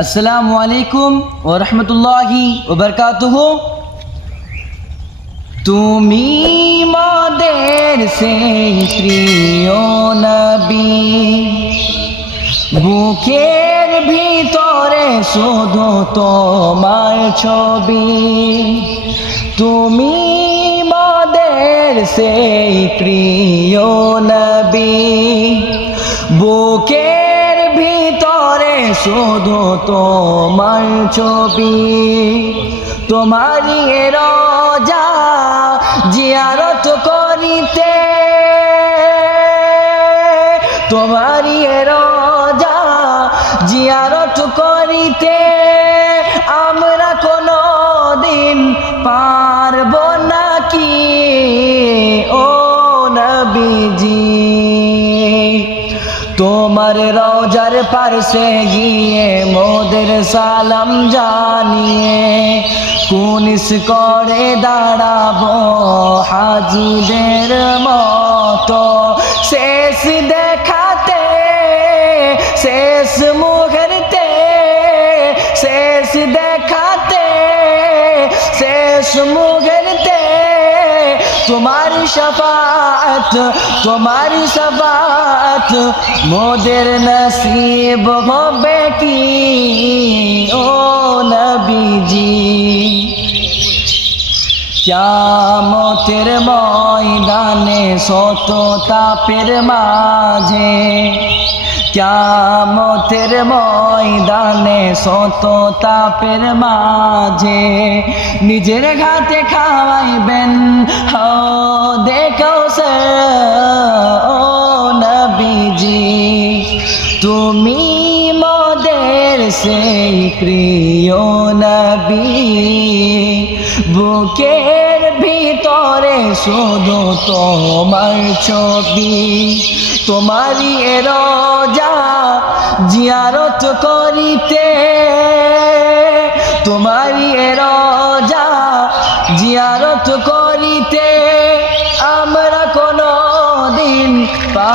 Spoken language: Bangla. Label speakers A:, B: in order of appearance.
A: আসসালামু আলাইকুম ও রহমতুল্লাহি ওবরকাতুহ তুমি মদের সেই প্রিয় নবী। বুকের ভিতরে শুধু তোমার ছবি। তুমি মদের সেই প্রিয় শুধু তোমার ছবি তোমারই রোজা জিয়ারত করিতে তোমারই রোজা জিয়ারত করিতে আমরা তোমার রোজার পারসে গিয়ে মোদের সালাম জানিয়ে কুনিস করে দাঁড়াবো হাজিদের মতো। শেষ দেখাতে, শেষ মুখেরতে শেষ দেখাতে, শেষ মুখেরতে তোমারি শফাত তোমারি শফাত মোদের নসিব হবে কি? ও নবীজি। চামতের ময়দানে শত তাপের মাঝে। চামতের ময়দানে শত তাপের মাঝে নিজের ঘাতে খাওয়াইবেন। দেখো ও নবীজি, তুমি মোদের সেই প্রিয় নবী। বুকের ভিতরে শুধু তোমার ছবি, তোমারই রোজা জিয়ারত করিতে, তোমারই রোজা জিয়ারত করিতে, আমরা কোনো দিন পা